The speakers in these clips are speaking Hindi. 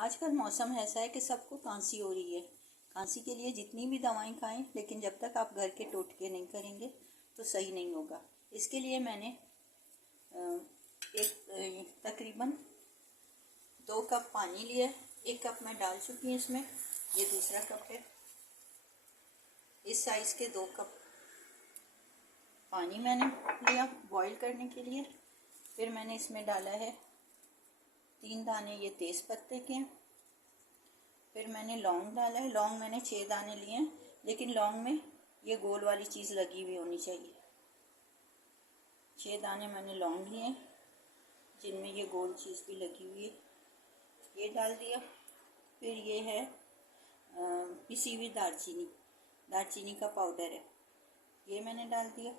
आजकल मौसम ऐसा है कि सबको खांसी हो रही है। खांसी के लिए जितनी भी दवाएं खाएं, लेकिन जब तक आप घर के टोटके नहीं करेंगे तो सही नहीं होगा। इसके लिए मैंने एक तकरीबन 2 कप पानी लिया है। 1 कप मैं डाल चुकी हूँ इसमें, ये दूसरा कप है। इस साइज़ के 2 कप पानी मैंने लिया बॉईल करने के लिए। फिर मैंने इसमें डाला है 3 दाने ये तेज़ पत्ते के हैं। फिर मैंने लौंग डाला है। लौंग मैंने 6 दाने लिए हैं, लेकिन लौंग में ये गोल वाली चीज़ लगी हुई होनी चाहिए। 6 दाने मैंने लौंग लिए हैं, जिनमें ये गोल चीज़ भी लगी हुई है, ये डाल दिया। फिर ये है पिसी हुई दालचीनी, दालचीनी का पाउडर है, ये मैंने डाल दिया।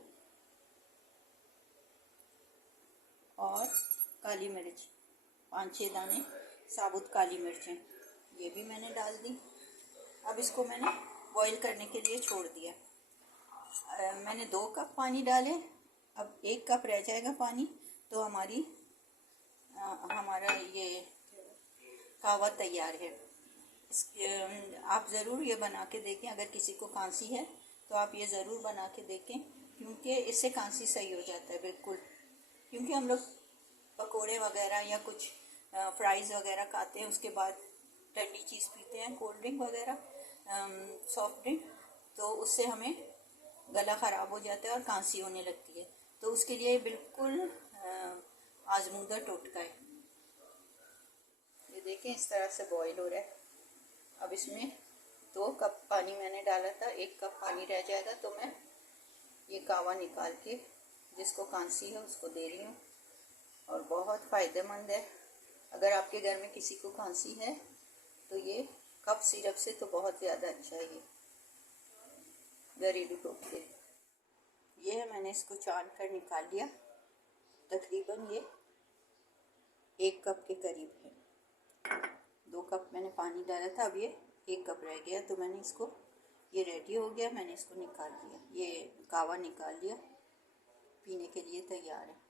और काली मिर्च 5-6 दाने साबुत काली मिर्चें, ये भी मैंने डाल दी। अब इसको मैंने बॉईल करने के लिए छोड़ दिया। मैंने 2 कप पानी डाले, अब 1 कप रह जाएगा पानी, तो हमारा ये कावा तैयार है। आप ज़रूर ये बना के देखें। अगर किसी को खांसी है तो आप ये ज़रूर बना के देखें, क्योंकि इससे खांसी सही हो जाता है बिल्कुल। क्योंकि हम लोग पकोड़े वगैरह या कुछ फ्राइज़ वगैरह खाते हैं, उसके बाद ठंडी चीज़ पीते हैं, कोल्ड ड्रिंक वगैरह, सॉफ्ट ड्रिंक, तो उससे हमें गला ख़राब हो जाता है और खांसी होने लगती है। तो उसके लिए बिल्कुल आजमूदा टोटका है। ये देखें, इस तरह से बॉईल हो रहा है। अब इसमें 2 कप पानी मैंने डाला था, 1 कप पानी रह जाएगा, तो मैं ये कावा निकाल के जिसको खांसी है उसको दे रही हूँ। और बहुत फ़ायदेमंद है। अगर आपके घर में किसी को खांसी है तो ये कफ सिरप से तो बहुत ज़्यादा अच्छा है। ये घरेलू टोटके ये है, मैंने इसको छान कर निकाल लिया। तकरीबन ये 1 कप के करीब है। 2 कप मैंने पानी डाला था, अब ये 1 कप रह गया, तो मैंने इसको, ये रेडी हो गया, मैंने इसको निकाल लिया। ये कावा निकाल लिया, पीने के लिए तैयार है।